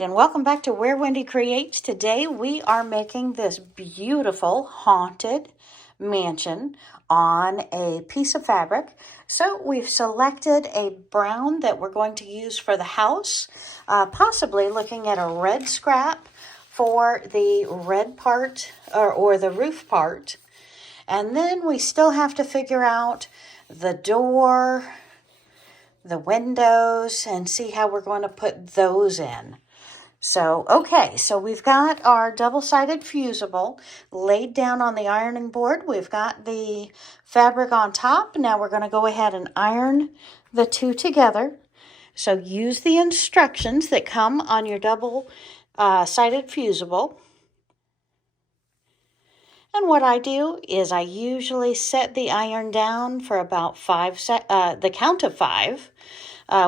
And welcome back to Where Wendy Creates. Today we are making this beautiful haunted mansion on a piece of fabric. So we've selected a brown that we're going to use for the house, possibly looking at a red scrap for the red part or the roof part. And then we still have to figure out the door, the windows, and see how we're going to put those in. So, okay, so we've got our double-sided fusible laid down on the ironing board. We've got the fabric on top. Now we're going to go ahead and iron the two together. So use the instructions that come on your double-sided fusible. And what I do is I usually set the iron down for about the count of 5.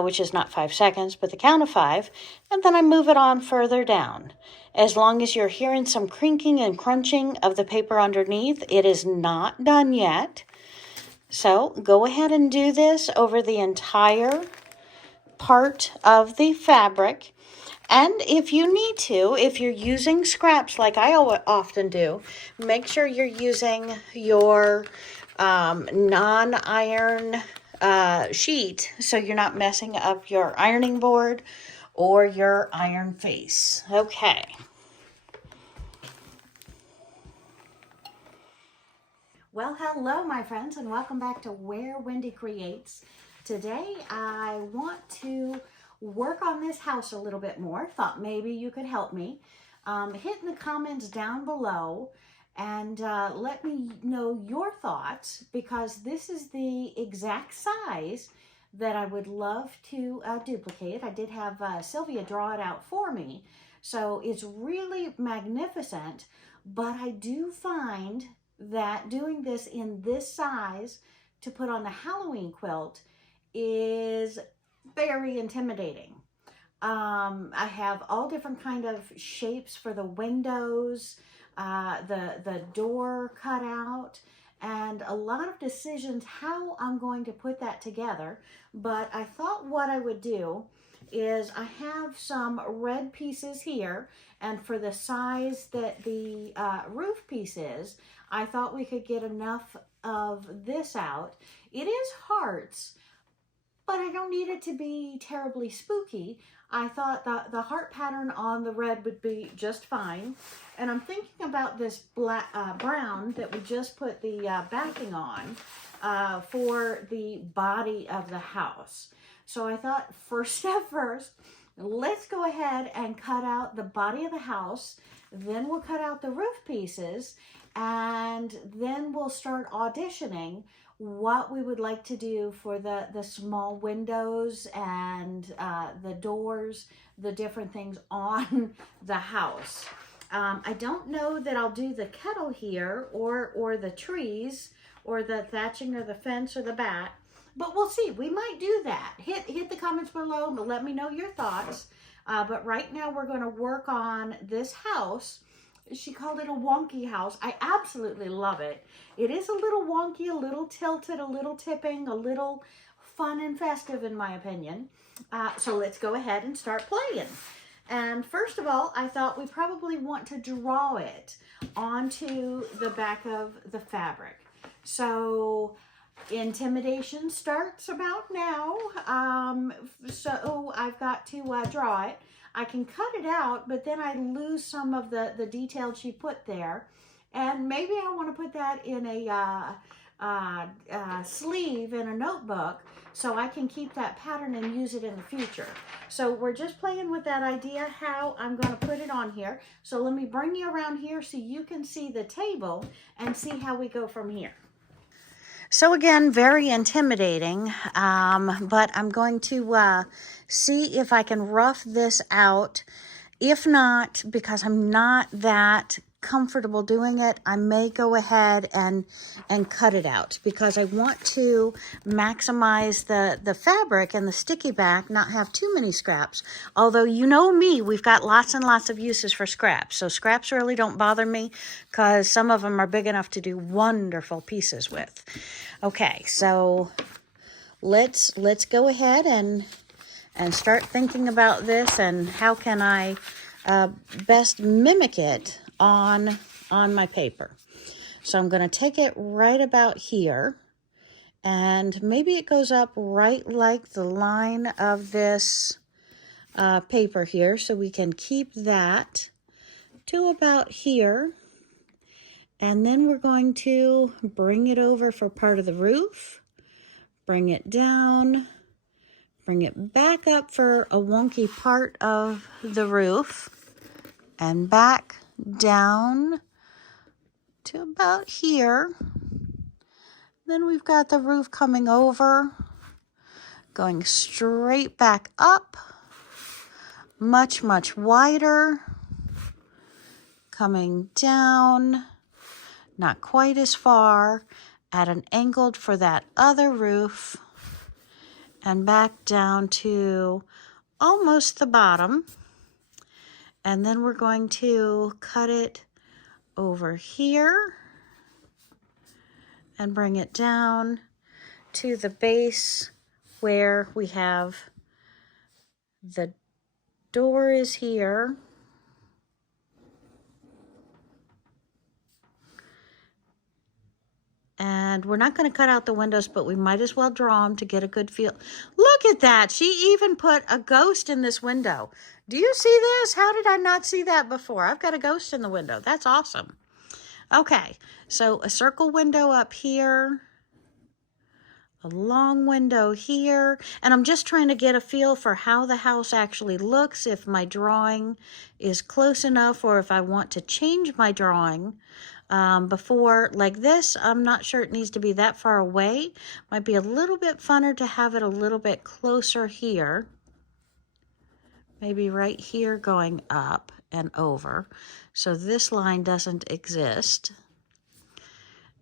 Which is not 5 seconds, but the count of 5, and then I move it on further down. As long as you're hearing some crinking and crunching of the paper underneath, it is not done yet. So go ahead and do this over the entire part of the fabric. And if you need to, if you're using scraps like I often do, make sure you're using your non-iron sheet so you're not messing up your ironing board or your iron face. Okay. Well, hello my friends, and welcome back to Where Wendy Creates. Today I want to work on this house a little bit more. Thought maybe you could help me. Hit in the comments down below and let me know your thoughts, because this is the exact size that I would love to duplicate. I did have Sylvia draw it out for me, so it's really magnificent, but I do find that doing this in this size to put on the Halloween quilt is very intimidating. I have all different kind of shapes for the windows, the door cut out, and a lot of decisions how I'm going to put that together. But I thought what I would do is I have some red pieces here, and for the size that the roof piece is, I thought we could get enough of this out. It is hearts, but I don't need it to be terribly spooky. I thought the heart pattern on the red would be just fine. And I'm thinking about this black, brown that we just put the backing on for the body of the house. So I thought, first step first, let's go ahead and cut out the body of the house. Then we'll cut out the roof pieces, and then we'll start auditioning what we would like to do for the small windows and the doors, the different things on the house. I don't know that I'll do the kettle here or the trees or the thatching or the fence or the bat, but we'll see. We might do that. Hit the comments below and let me know your thoughts. But right now we're going to work on this house. She called it a wonky house. I absolutely love it. It is a little wonky, a little tilted, a little tipping, a little fun and festive in my opinion. So let's go ahead and start playing. And first of all, I thought we probably want to draw it onto the back of the fabric. So intimidation starts about now. So I've got to draw it. I can cut it out, but then I lose some of the detail she put there. And maybe I want to put that in a sleeve in a notebook so I can keep that pattern and use it in the future. So we're just playing with that idea how I'm going to put it on here. So let me bring you around here so you can see the table and see how we go from here. So again, very intimidating, but I'm going to see if I can rough this out. If not, because I'm not that comfortable doing it, I may go ahead and cut it out, because I want to maximize the fabric and the sticky back, not have too many scraps. Although, you know me, we've got lots and lots of uses for scraps. So scraps really don't bother me, because some of them are big enough to do wonderful pieces with. Okay, so let's go ahead and and start thinking about this and how can I best mimic it on my paper. So I'm going to take it right about here, and maybe it goes up right like the line of this paper here, so we can keep that to about here. And then we're going to bring it over for part of the roof, bring it down, bring it back up for a wonky part of the roof, and back down to about here. Then we've got the roof coming over, going straight back up, much, much wider, coming down, not quite as far, at an angle for that other roof, and back down to almost the bottom. And then we're going to cut it over here and bring it down to the base where we have the door is here. And we're not going to cut out the windows, but we might as well draw them to get a good feel. Look at that. She even put a ghost in this window. Do you see this? How did I not see that before? I've got a ghost in the window. That's awesome. Okay, so a circle window up here, a long window here, and I'm just trying to get a feel for how the house actually looks, if my drawing is close enough or if I want to change my drawing. Before, like this, I'm not sure it needs to be that far away. Might be a little bit funner to have it a little bit closer here. Maybe right here going up and over. So this line doesn't exist.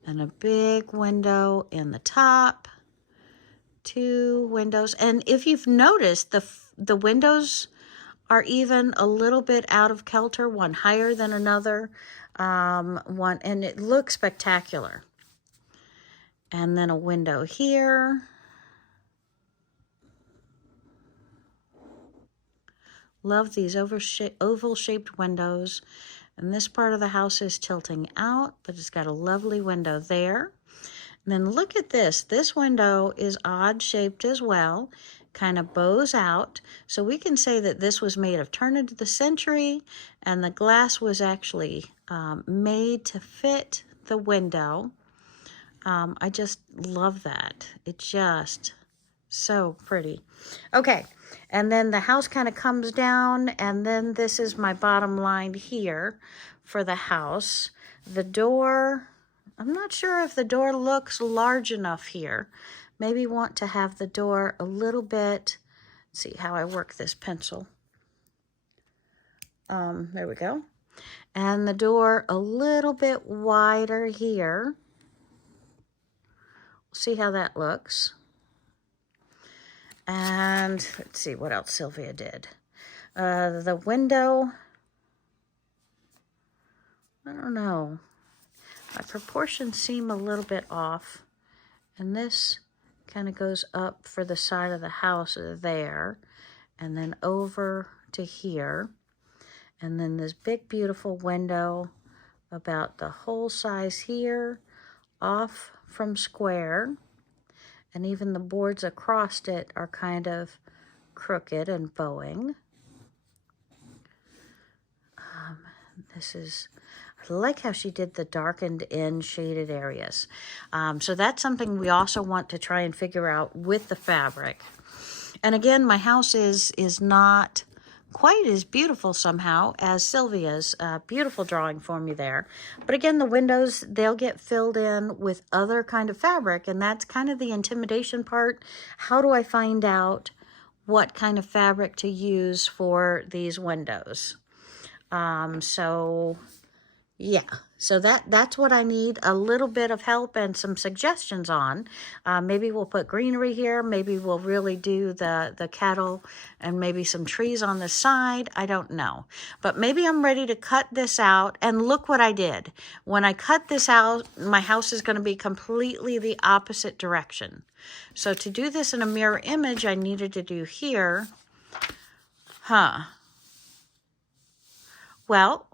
And a big window in the top. 2 windows. And if you've noticed, the windows are even a little bit out of kilter, one higher than another. One, and it looks spectacular. And then a window here. Love these oval-shaped windows. And this part of the house is tilting out, but it's got a lovely window there. And then look at this. This window is odd-shaped as well, kind of bows out. So we can say that this was made of turn of the century, and the glass was actually made to fit the window. I just love that. It's just so pretty. Okay, and then the house kind of comes down, and then this is my bottom line here for the house. The door, I'm not sure if the door looks large enough here. Maybe want to have the door a little bit, see how I work this pencil. There we go. And the door a little bit wider here. See how that looks. And let's see what else Sylvia did. The window, I don't know. My proportions seem a little bit off. And this kind of goes up for the side of the house there. And then over to here. And then this big, beautiful window about the whole size here, off from square. And even the boards across it are kind of crooked and bowing. This is, I like how she did the darkened in shaded areas. So that's something we also want to try and figure out with the fabric. And again, my house is not quite as beautiful somehow as Sylvia's beautiful drawing for me there. But again, the windows, they'll get filled in with other kind of fabric, and that's kind of the intimidation part. How do I find out what kind of fabric to use for these windows? So Yeah, so that's what I need a little bit of help and some suggestions on. Maybe we'll put greenery here. Maybe we'll really do the kettle and maybe some trees on the side. I don't know. But maybe I'm ready to cut this out. And look what I did. When I cut this out, my house is going to be completely the opposite direction. So to do this in a mirror image, I needed to do here. Well,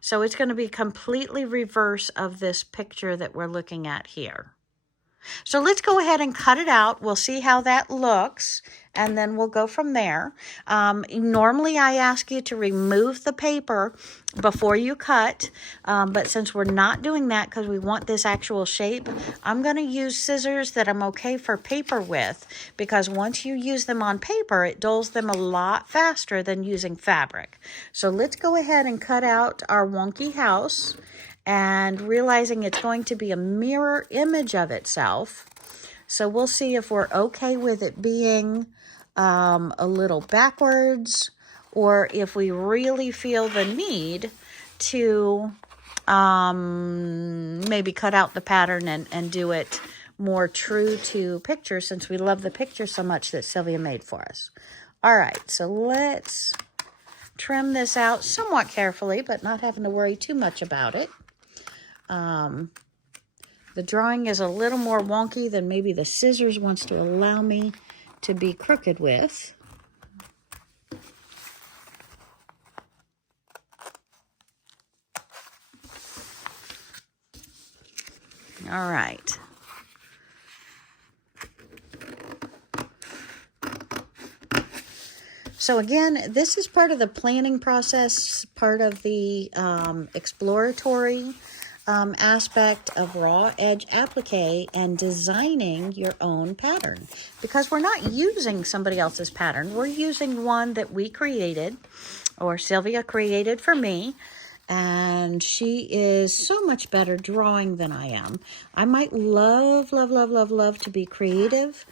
so it's going to be completely reverse of this picture that we're looking at here. So let's go ahead and cut it out. We'll see how that looks, and then we'll go from there. Normally, I ask you to remove the paper before you cut, but since we're not doing that because we want this actual shape, I'm going to use scissors that I'm okay for paper with, because once you use them on paper, it dulls them a lot faster than using fabric. So let's go ahead and cut out our wonky house, and realizing it's going to be a mirror image of itself. So we'll see if we're okay with it being a little backwards, or if we really feel the need to maybe cut out the pattern and do it more true to picture, since we love the picture so much that Sylvia made for us. All right, so let's trim this out somewhat carefully, but not having to worry too much about it. The drawing is a little more wonky than maybe the scissors wants to allow me to be crooked with. All right. So again, this is part of the planning process, part of the exploratory aspect of raw edge applique and designing your own pattern, because we're not using somebody else's pattern. We're using one that we created, or Sylvia created for me, and she is so much better drawing than I am. I might love to be creative,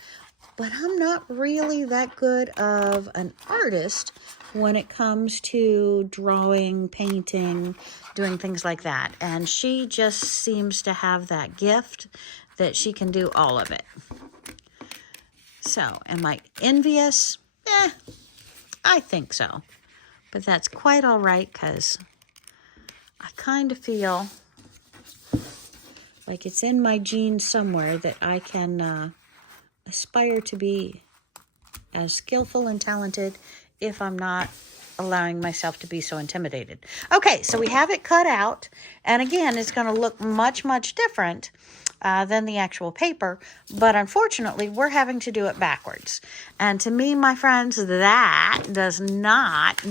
but I'm not really that good of an artist when it comes to drawing, painting, doing things like that. And she just seems to have that gift that she can do all of it. So, am I envious? I think so. But that's quite all right, because I kind of feel like it's in my genes somewhere that I can aspire to be as skillful and talented if I'm not allowing myself to be so intimidated. Okay, so we have it cut out, and again, it's going to look much different than the actual paper, but unfortunately, we're having to do it backwards. And to me, my friends, that does not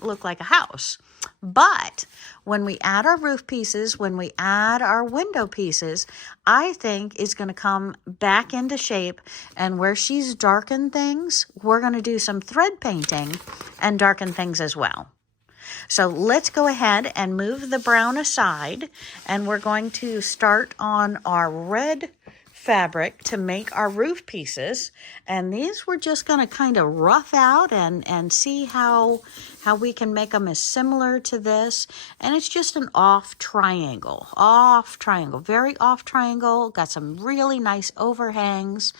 look like a house. But when we add our roof pieces, when we add our window pieces, I think it's going to come back into shape. And where she's darkened things, we're going to do some thread painting and darken things as well. So let's go ahead and move the brown aside, and we're going to start on our red fabric to make our roof pieces. And these we're just going to kind of rough out and see how we can make them as similar to this. And it's just an off triangle, very off triangle. Got some really nice overhangs.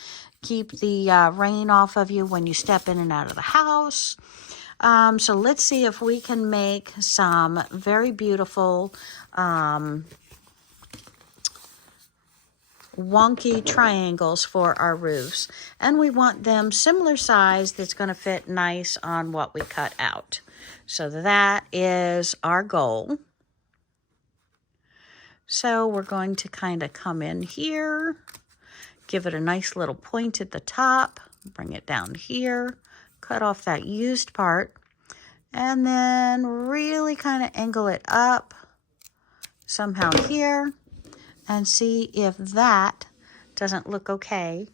Keep the rain off of you when you step in and out of the house. So let's see if we can make some very beautiful wonky triangles for our roofs, and we want them similar size that's going to fit nice on what we cut out. So that is our goal. So we're going to kind of come in here, give it a nice little point at the top, bring it down here, cut off that used part, and then really kind of angle it up somehow here, and see if that doesn't look okay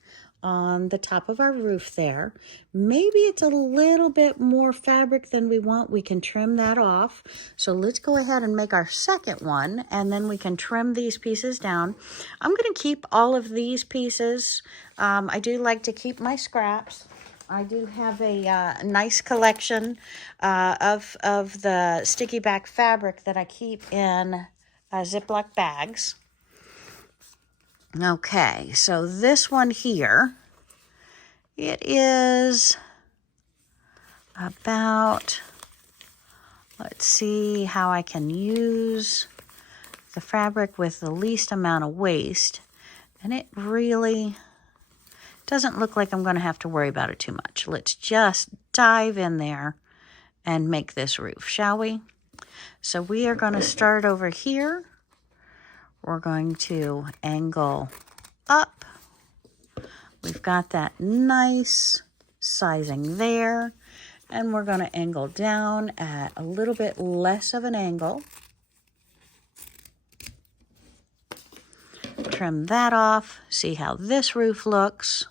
on the top of our roof there. Maybe it's a little bit more fabric than we want. We can trim that off. So let's go ahead and make our second one, and then we can trim these pieces down. I'm going to keep all of these pieces. I do like to keep my scraps. I do have a nice collection of the sticky back fabric that I keep in Ziploc bags. Okay, so this one here, it is about, let's see how I can use the fabric with the least amount of waste. And it really doesn't look like I'm going to have to worry about it too much. Let's just dive in there and make this roof, shall we? So we are going to start over here. We're going to angle up. We've got that nice sizing there. And we're going to angle down at a little bit less of an angle. Trim that off. See how this roof looks.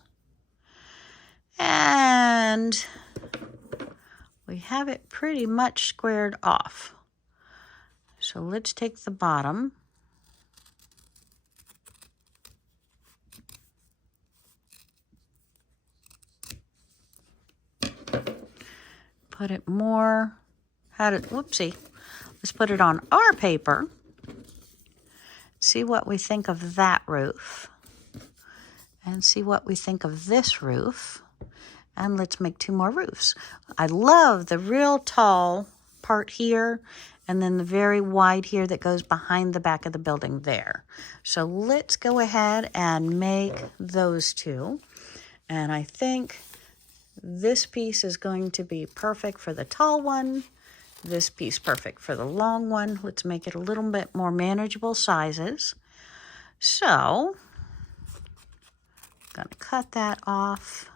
And we have it pretty much squared off. So let's take the bottom. Put it more, whoopsie. Let's put it on our paper. See what we think of that roof. And see what we think of this roof. And let's make 2 more roofs. I love the real tall part here and then the very wide here that goes behind the back of the building there. So let's go ahead and make those 2. And I think this piece is going to be perfect for the tall one. This piece perfect for the long one. Let's make it a little bit more manageable sizes. So I'm going to cut that off.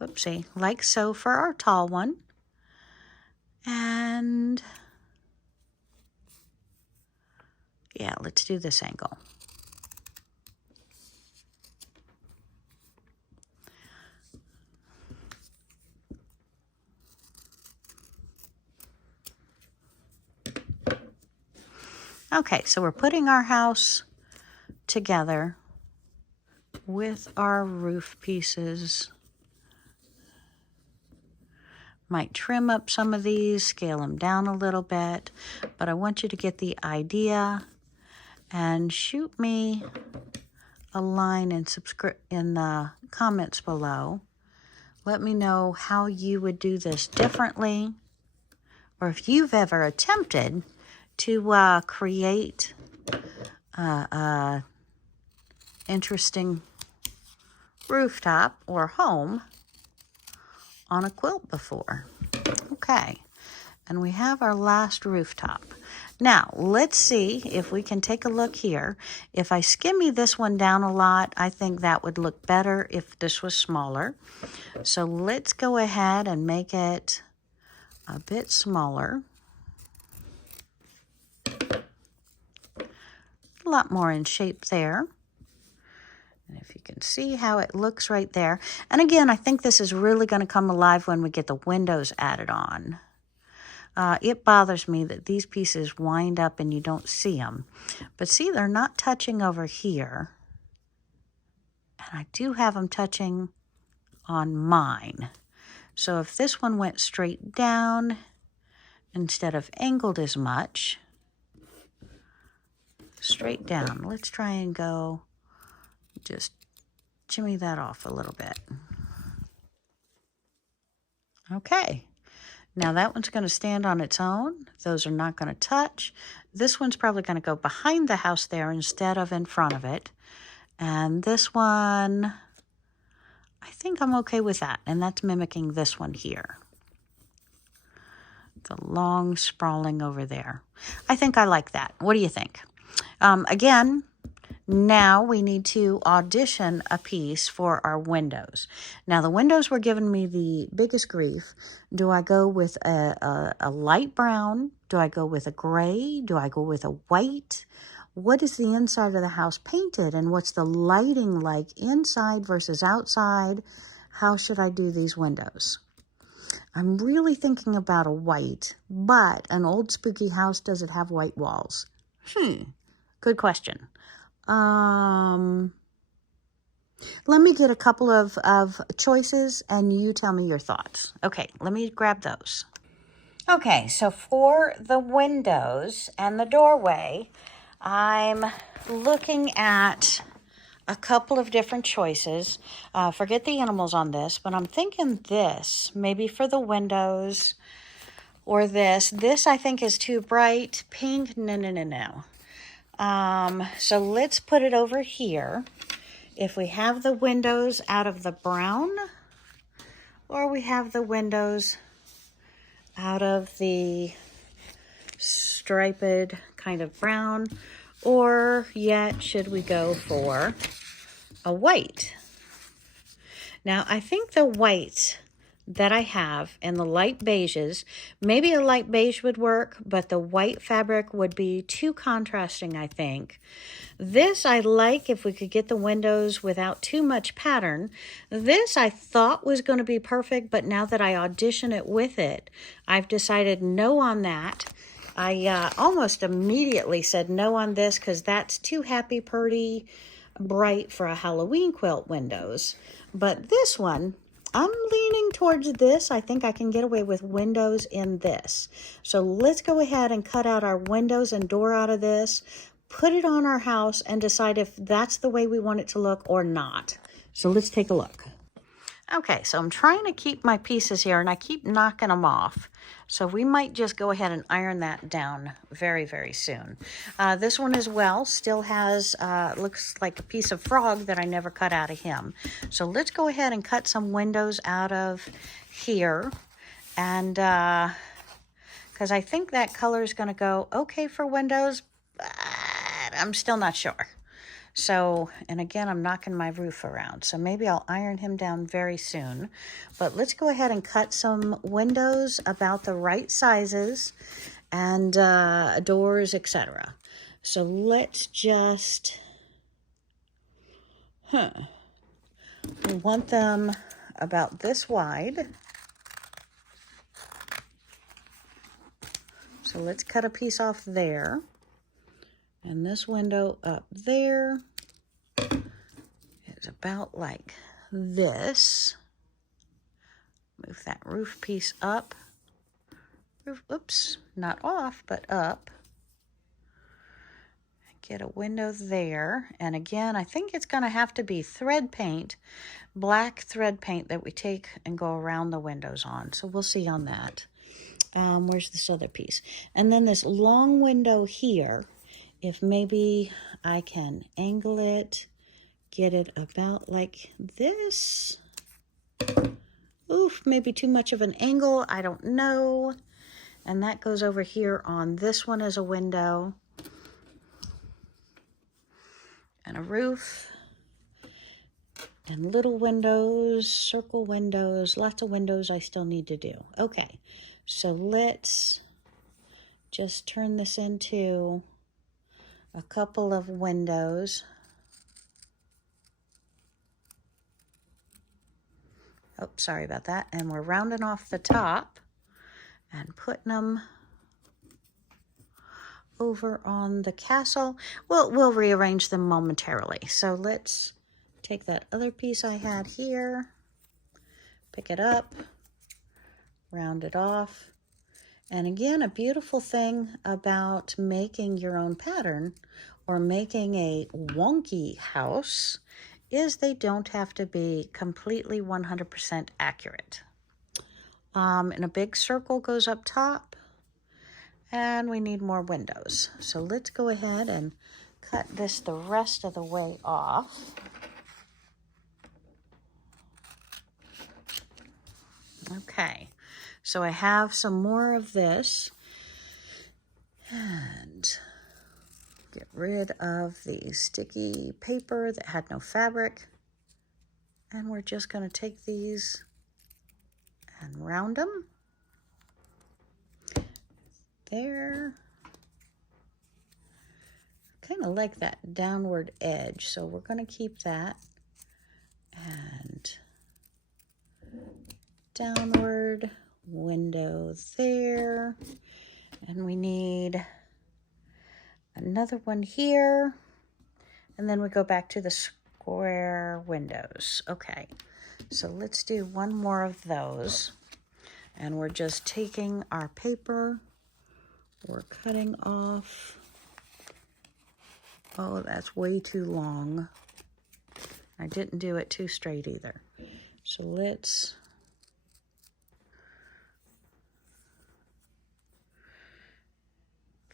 Whoopsie, like so for our tall one. And yeah, let's do this angle. Okay, so we're putting our house together with our roof pieces. Might trim up some of these, scale them down a little bit, but I want you to get the idea and shoot me a line in the comments below. Let me know how you would do this differently, or if you've ever attempted to create interesting rooftop or home on a quilt before. Okay, and we have our last rooftop. Now, let's see if we can take a look here. If I skimmy this one down a lot, I think that would look better if this was smaller. So let's go ahead and make it a bit smaller. A lot more in shape there. And if you can see how it looks right there. And again, I think this is really going to come alive when we get the windows added on. It bothers me that these pieces wind up and you don't see them. But see, they're not touching over here. And I do have them touching on mine. So if this one went straight down instead of angled as much, straight down. Let's try and go, just shimmy that off a little bit. Okay. Now that one's going to stand on its own. Those are not going to touch. This one's probably going to go behind the house there instead of in front of it. And this one, I think I'm okay with that. And that's mimicking this one here. The long sprawling over there. I think I like that. What do you think? Again, now we need to audition a piece for our windows. Now the windows were giving me the biggest grief. Do I go with a light brown? Do I go with a gray? Do I go with a white? What is the inside of the house painted? And what's the lighting like inside versus outside? How should I do these windows? I'm really thinking about a white, but an old spooky house, does it have white walls? Good question. Let me get a couple of choices and you tell me your thoughts. Okay, let me grab those. Okay, so for the windows and the doorway, I'm looking at a couple of different choices. Forget the animals on this, but I'm thinking this, maybe for the windows, or this. This I think is too bright. Pink, no. So let's put it over here. If we have the windows out of the brown, or we have the windows out of the striped kind of brown, or yet should we go for a white? Now, I think the whites that I have in the light beiges, maybe a light beige would work, but the white fabric would be too contrasting, I think. This I like if we could get the windows without too much pattern. This I thought was going to be perfect, but now that I audition it with it, I've decided no on that. I almost immediately said no on this because that's too happy, purdy, bright for a Halloween quilt windows. But this one, I'm leaning towards this. I think I can get away with windows in this. So let's go ahead and cut out our windows and door out of this, put it on our house, and decide if that's the way we want it to look or not. So let's take a look. Okay, so I'm trying to keep my pieces here, and I keep knocking them off. So we might just go ahead and iron that down very, very soon. This one as well still has, looks like a piece of frog that I never cut out of him. So let's go ahead and cut some windows out of here. And because I think that color is going to go okay for windows, but I'm still not sure. So, and again, I'm knocking my roof around, so maybe I'll iron him down very soon. But let's go ahead and cut some windows about the right sizes and doors, etc. So let's just, we want them about this wide. So let's cut a piece off there. And this window up there is about like this. Move that roof piece up. Oops, not off, but up. Get a window there. And again, I think it's going to have to be thread paint, black thread paint that we take and go around the windows on. So we'll see on that. Where's this other piece? And then this long window here, if maybe I can angle it, get it about like this. Oof, maybe too much of an angle, I don't know. And that goes over here on this one as a window. And a roof. And little windows, circle windows, lots of windows I still need to do. Okay, so let's just turn this into a couple of windows. Oh, sorry about that. And we're rounding off the top and putting them over on the castle. We'll rearrange them momentarily. So let's take that other piece I had here, pick it up, round it off. And again, a beautiful thing about making your own pattern or making a wonky house is they don't have to be completely 100% accurate. And a big circle goes up top, and we need more windows. So let's go ahead and cut this the rest of the way off. Okay, so I have some more of this, and get rid of the sticky paper that had no fabric. And we're just going to take these and round them. There. Kind of like that downward edge, so we're going to keep that. And downward window there. And we need another one here. And then we go back to the square windows. Okay, so let's do one more of those. And we're just taking our paper, we're cutting off. Oh, that's way too long. I didn't do it too straight either. So let's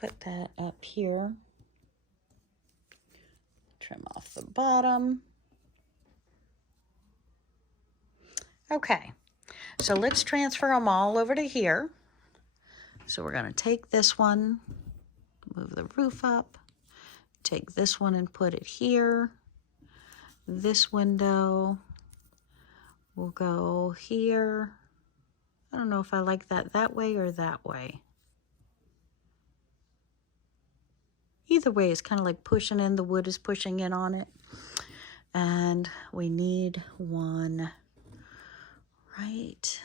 put that up here. Trim off the bottom. Okay, so let's transfer them all over to here. So we're going to take this one, move the roof up, take this one and put it here. This window will go here. I don't know if I like that way or that way. Either way, it's kind of like pushing in, the wood is pushing in on it. And we need one right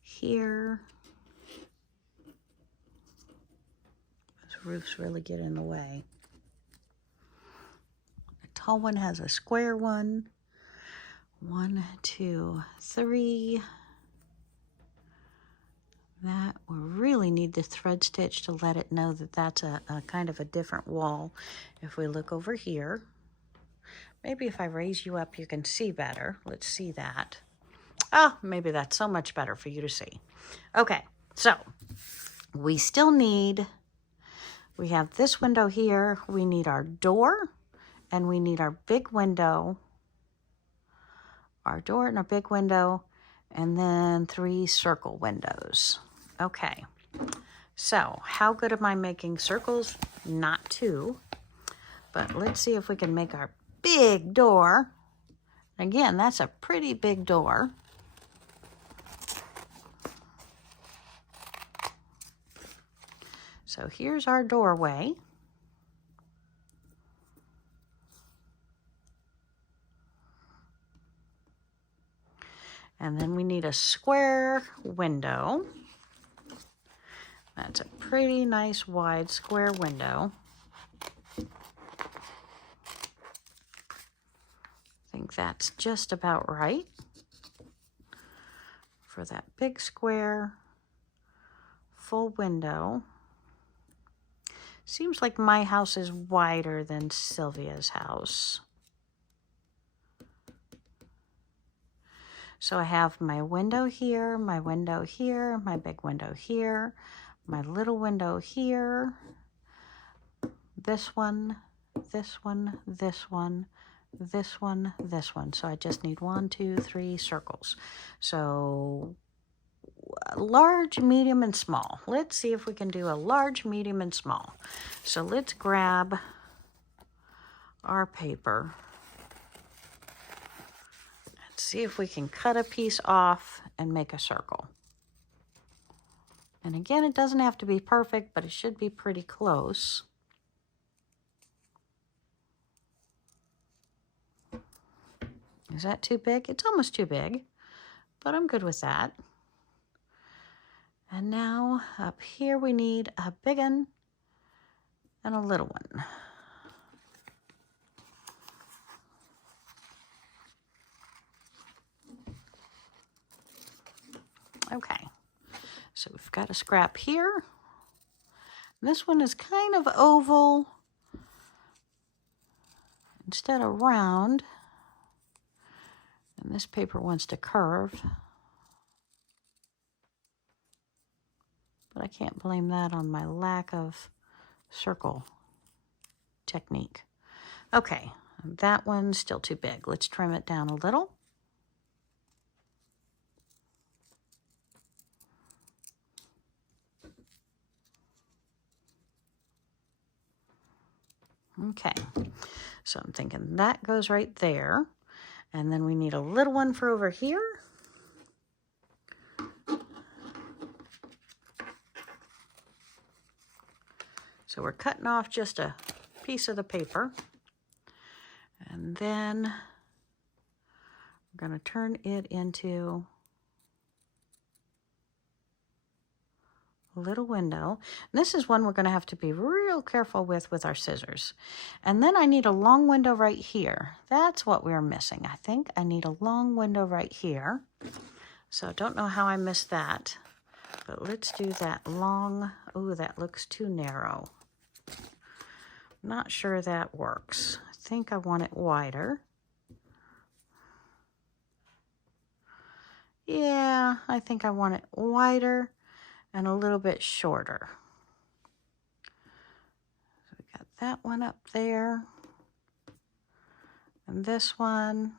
here. Those roofs really get in the way. The tall one has a square one. 1, 2, 3. That we really need the thread stitch to let it know that that's a kind of a different wall. If we look over here, maybe if I raise you up, you can see better. Let's see that. Oh, maybe that's so much better for you to see. Okay, so we still need, we have this window here, we need our door, and we need our big window, our door and our big window, and then 3 circle windows. Okay, so how good am I making circles? Not too, but let's see if we can make our big door. Again, that's a pretty big door. So here's our doorway. And then we need a square window. That's a pretty nice wide square window. I think that's just about right for that big square full window. Seems like my house is wider than Sylvia's house. So I have my window here, my window here, my big window here, my little window here, this one, this one, this one, this one, this one. So I just need 1, 2, 3 circles. So large, medium, and small. Let's see if we can do a large, medium, and small. So let's grab our paper. Let's see if we can cut a piece off and make a circle. And again, it doesn't have to be perfect, but it should be pretty close. Is that too big? It's almost too big, but I'm good with that. And now up here we need a big one and a little one. Okay, so we've got a scrap here. This one is kind of oval instead of round. And this paper wants to curve. But I can't blame that on my lack of circle technique. Okay, that one's still too big. Let's trim it down a little. Okay, so I'm thinking that goes right there. And then we need a little one for over here. So we're cutting off just a piece of the paper. And then we're going to turn it into little window. And this is one we're going to have to be real careful with our scissors. And then I need a long window right here. That's what we're missing. I think I need a long window right here. So I don't know how I missed that. But let's do that long. Oh, that looks too narrow. Not sure that works. I think I want it wider. Yeah, I think I want it wider and a little bit shorter. So we got that one up there. And this one,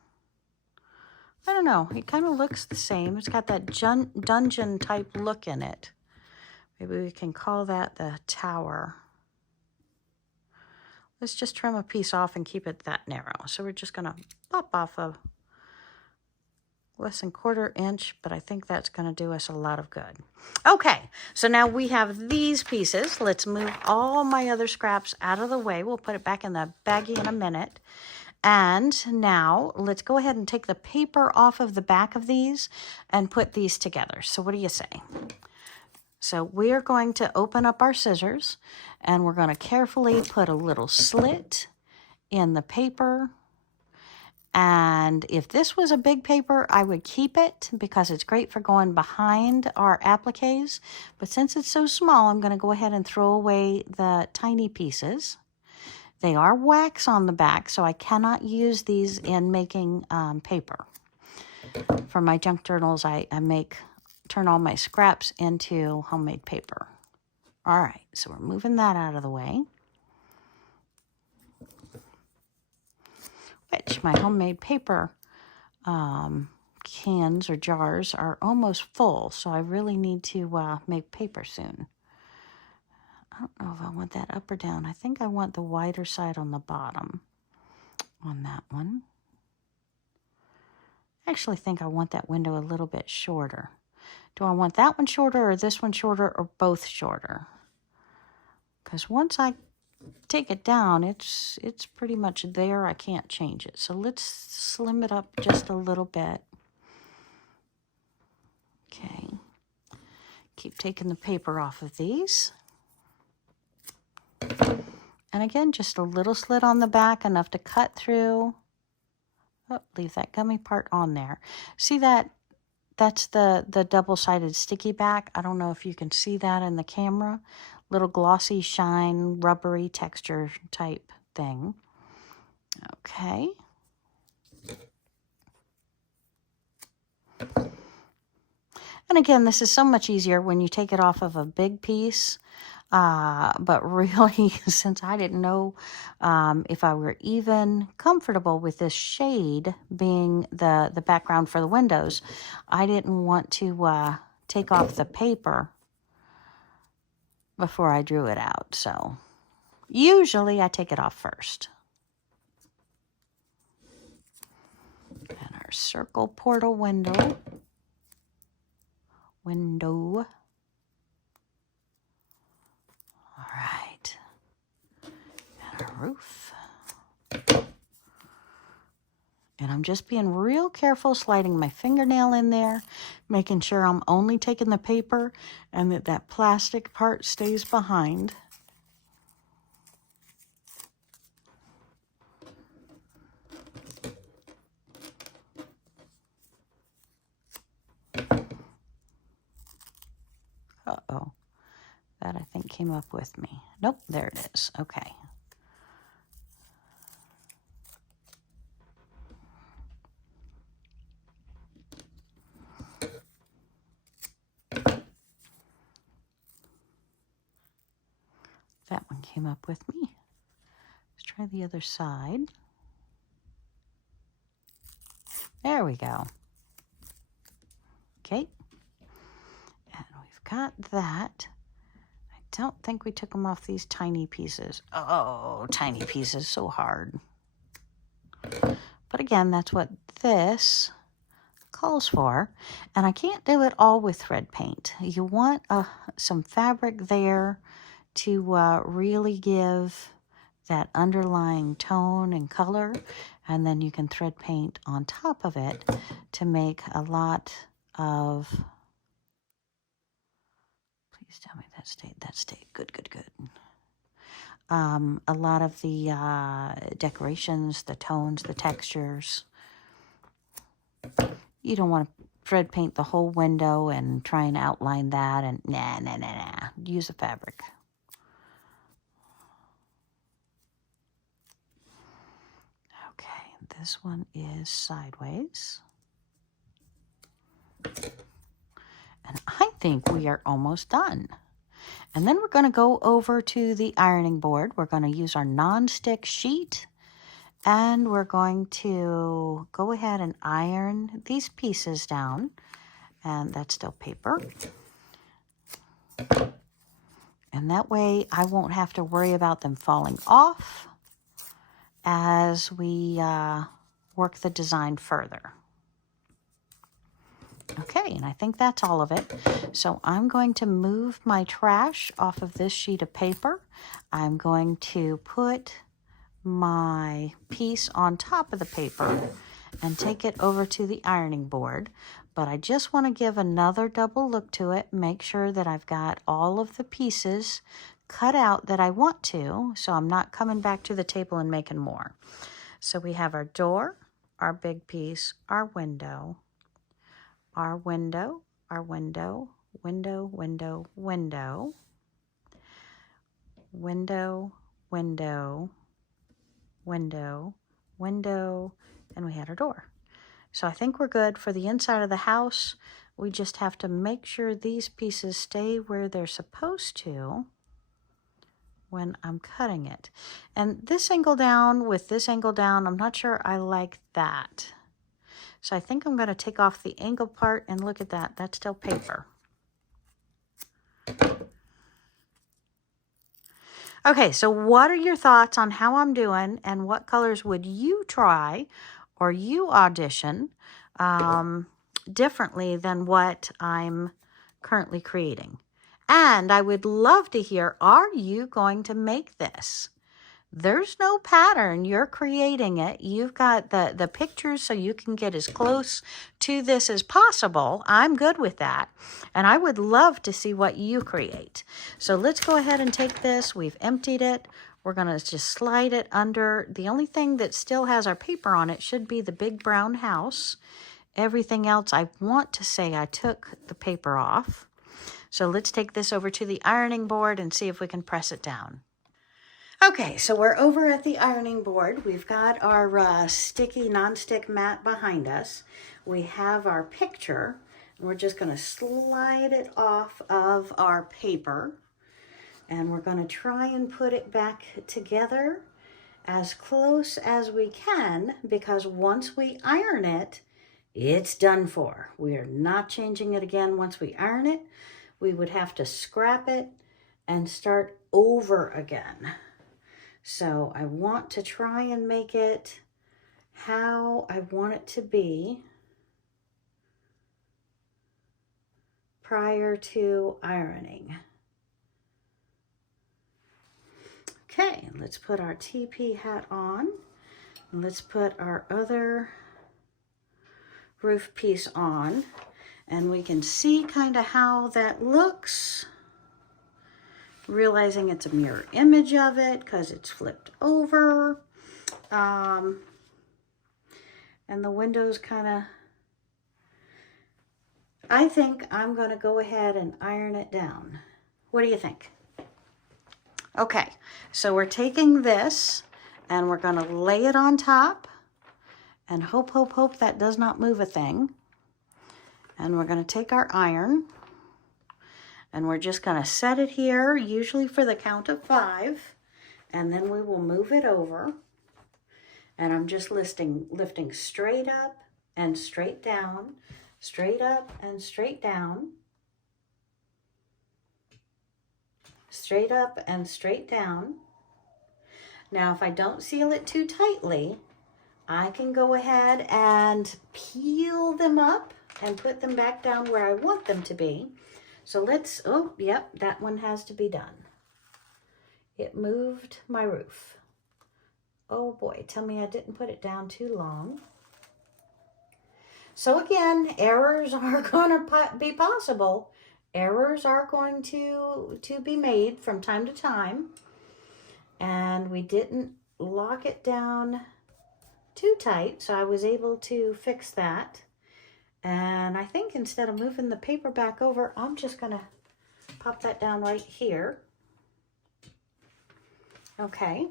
I don't know, it kind of looks the same. It's got that dungeon type look in it. Maybe we can call that the tower. Let's just trim a piece off and keep it that narrow. So we're just gonna pop off a less than 1/4 inch, but I think that's gonna do us a lot of good. Okay, so now we have these pieces. Let's move all my other scraps out of the way. We'll put it back in the baggie in a minute. And now let's go ahead and take the paper off of the back of these and put these together. So what do you say? So we're going to open up our scissors and we're going to carefully put a little slit in the paper. And if this was a big paper, I would keep it because it's great for going behind our appliques. But since it's so small, I'm going to go ahead and throw away the tiny pieces. They are wax on the back, so I cannot use these in making paper. For my junk journals, I turn all my scraps into homemade paper. All right, so we're moving that out of the way. Which my homemade paper cans or jars are almost full, so I really need to make paper soon. I don't know if I want that up or down. I think I want the wider side on the bottom on that one. I actually think I want that window a little bit shorter. Do I want that one shorter or this one shorter or both shorter? Because once I take it down, it's pretty much there. I can't change it. So let's slim it up just a little bit. Okay. Keep taking the paper off of these. And again, just a little slit on the back, enough to cut through. Oh, leave that gummy part on there. See that? That's the double-sided sticky back. I don't know if you can see that in the camera. Little glossy shine, rubbery texture type thing. Okay. And again, this is so much easier when you take it off of a big piece. But really, since I didn't know if I were even comfortable with this shade being the background for the windows, I didn't want to take off the paper before I drew it out. So usually I take it off first. And our circle portal window. All right. And our roof. And I'm just being real careful, sliding my fingernail in there, making sure I'm only taking the paper and that plastic part stays behind. Uh-oh. That, I think, came up with me. Nope, there it is. Okay. That one came up with me. Let's try the other side. There we go. Okay. And we've got that. I don't think we took them off these tiny pieces. Oh, tiny pieces, so hard. But again, that's what this calls for. And I can't do it all with thread paint. You want some fabric there to really give that underlying tone and color, and then you can thread paint on top of it to make a lot of, please Please tell me that stayed. That stayed. Good, good, good. A lot of the decorations, the tones, the textures. You don't want to thread paint the whole window and try and outline that. And nah. Use a fabric. Okay, this one is sideways. And I think we are almost done. And then we're going to go over to the ironing board. We're going to use our non-stick sheet. And we're going to go ahead and iron these pieces down. And that's still paper. And that way I won't have to worry about them falling off as we work the design further. Okay, and I think that's all of it. So I'm going to move my trash off of this sheet of paper. I'm going to put my piece on top of the paper and take it over to the ironing board. But I just want to give another double look to it, make sure that I've got all of the pieces cut out that I want to, so I'm not coming back to the table and making more. So we have our door, our big piece, our window, our window, our window, window, window, window, window, window, window, window, and we had our door. So I think we're good for the inside of the house. We just have to make sure these pieces stay where they're supposed to when I'm cutting it. And this angle down with this angle down, I'm not sure I like that. So I think I'm going to take off the angle part and look at that. That's still paper. Okay, so what are your thoughts on how I'm doing and what colors would you try or you audition differently than what I'm currently creating? And I would love to hear, are you going to make this? There's no pattern. You're creating it. You've got the pictures so you can get as close to this as possible. I'm good with that. And I would love to see what you create. So let's go ahead and take this. We've emptied it. We're going to just slide it under. The only thing that still has our paper on it should be the big brown house. Everything else, I want to say I took the paper off. So let's take this over to the ironing board and see if we can press it down. Okay, so we're over at the ironing board. We've got our sticky non-stick mat behind us. We have our picture. And we're just going to slide it off of our paper. And we're going to try and put it back together as close as we can, because once we iron it, it's done for. We are not changing it again once we iron it. We would have to scrap it and start over again. So I want to try and make it how I want it to be prior to ironing. Okay, let's put our TP hat on. And let's put our other roof piece on. And we can see kind of how that looks. Realizing it's a mirror image of it because it's flipped over. And the windows kind of, I think I'm going to go ahead and iron it down. What do you think? Okay, so we're taking this and we're going to lay it on top and hope that does not move a thing. And we're going to take our iron. And we're just going to set it here, usually for the count of 5. And then we will move it over. And I'm just lifting straight up and straight down, straight up and straight down, straight up and straight down. Now, if I don't seal it too tightly, I can go ahead and peel them up and put them back down where I want them to be. So let's, oh, yep, that one has to be done. It moved my roof. Oh boy, tell me I didn't put it down too long. So again, errors are going to be possible. Errors are going to be made from time to time, and we didn't lock it down too tight, so I was able to fix that. And I think instead of moving the paper back over, I'm just gonna pop that down right here. Okay,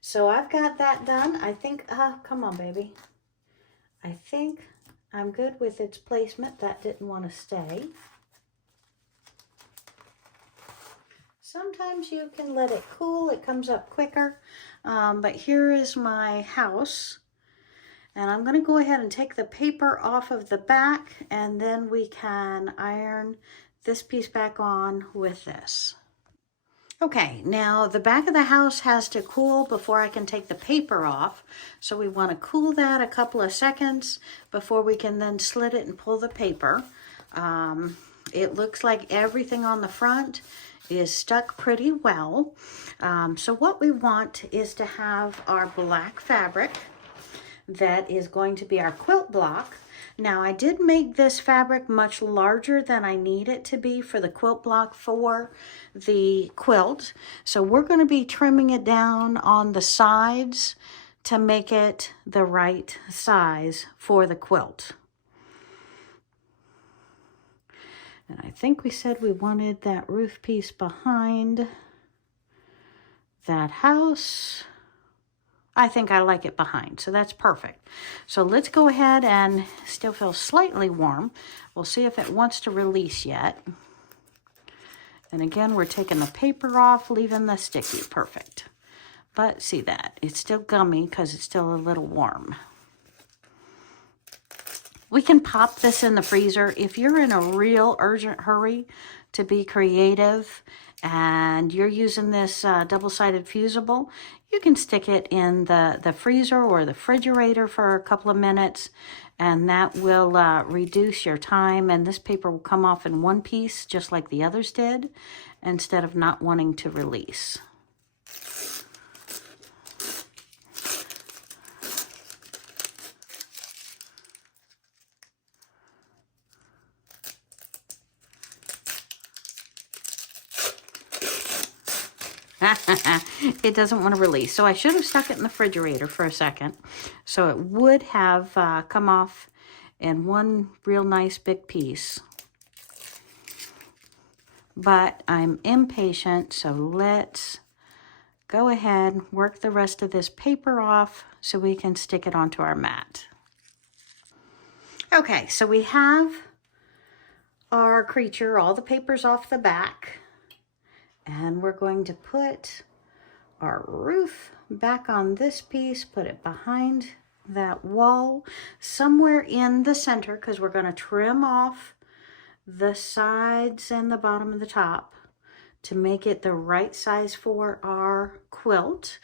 so I've got that done. I think, come on baby. I think I'm good with its placement. That didn't want to stay. Sometimes you can let it cool, it comes up quicker. But here is my house. And I'm going to go ahead and take the paper off of the back, and then we can iron this piece back on with this. Okay, now the back of the house has to cool before I can take the paper off. So we want to cool that a couple of seconds before we can then slit it and pull the paper. It looks like everything on the front is stuck pretty well. So what we want is to have our black fabric that is going to be our quilt block. Now I did make this fabric much larger than I need it to be for the quilt block for the quilt. So we're going to be trimming it down on the sides to make it the right size for the quilt. And I think we said we wanted that roof piece behind that house. I think I like it behind, so that's perfect. So let's go ahead, and still feels slightly warm. We'll see if it wants to release yet. And again, we're taking the paper off, leaving the sticky. Perfect. But see that? It's still gummy because it's still a little warm. We can pop this in the freezer. If you're in a real urgent hurry to be creative and you're using this double-sided Fusible, you can stick it in the freezer or the refrigerator for a couple of minutes, and that will reduce your time, and this paper will come off in one piece just like the others did, instead of not wanting to release. It doesn't want to release. So I should have stuck it in the refrigerator for a second. So it would have come off in one real nice big piece. But I'm impatient, so let's go ahead, work the rest of this paper off so we can stick it onto our mat. Okay, so we have our creature, all the papers off the back. And we're going to put our roof back on this piece, put it behind that wall, somewhere in the center, because we're going to trim off the sides and the bottom and the top to make it the right size for our quilt.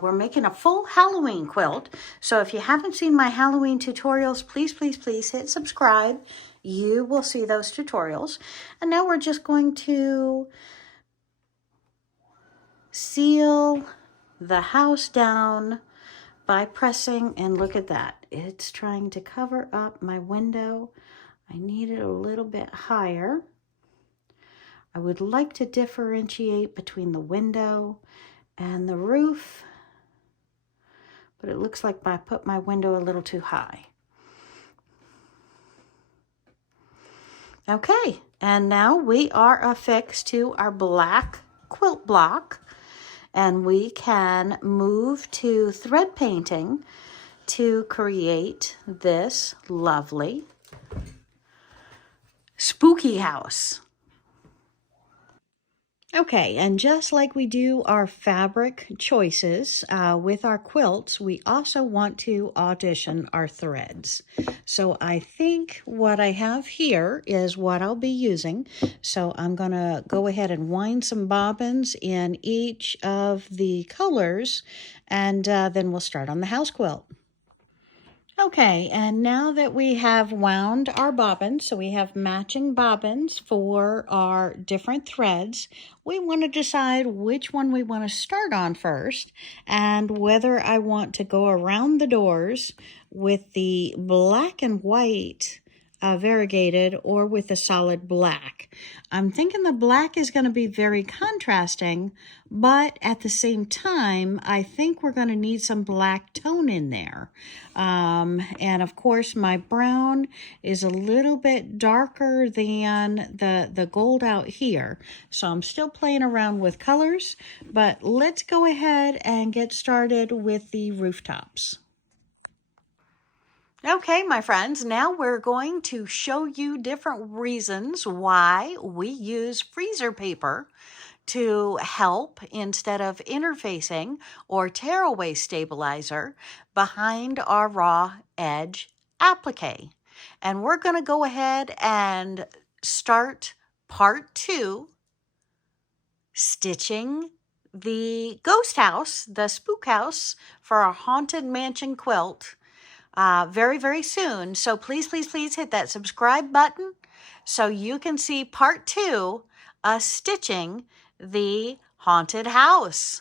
We're making a full Halloween quilt. So if you haven't seen my Halloween tutorials, please, please, please hit subscribe. You will see those tutorials. And now we're just going to seal the house down by pressing, and look at that. It's trying to cover up my window. I need it a little bit higher. I would like to differentiate between the window and the roof, but it looks like I put my window a little too high. Okay, and now we are affixed to our black quilt block. And we can move to thread painting to create this lovely spooky house. Okay, and just like we do our fabric choices with our quilts, we also want to audition our threads. So I think what I have here is what I'll be using. So I'm going to go ahead and wind some bobbins in each of the colors, and then we'll start on the house quilt. Okay, and now that we have wound our bobbins, so we have matching bobbins for our different threads, we want to decide which one we want to start on first and whether I want to go around the doors with the black and white variegated or with a solid black. I'm thinking the black is going to be very contrasting, but at the same time, I think we're going to need some black tone in there. And of course, my brown is a little bit darker than the gold out here. So I'm still playing around with colors, but let's go ahead and get started with the rooftops. Okay, my friends, now we're going to show you different reasons why we use freezer paper to help instead of interfacing or tearaway stabilizer behind our raw edge applique. And we're going to go ahead and start part 2, stitching the ghost house, the spook house for our haunted mansion quilt very, very soon. So please, please, please hit that subscribe button so you can see part 2, stitching the haunted house.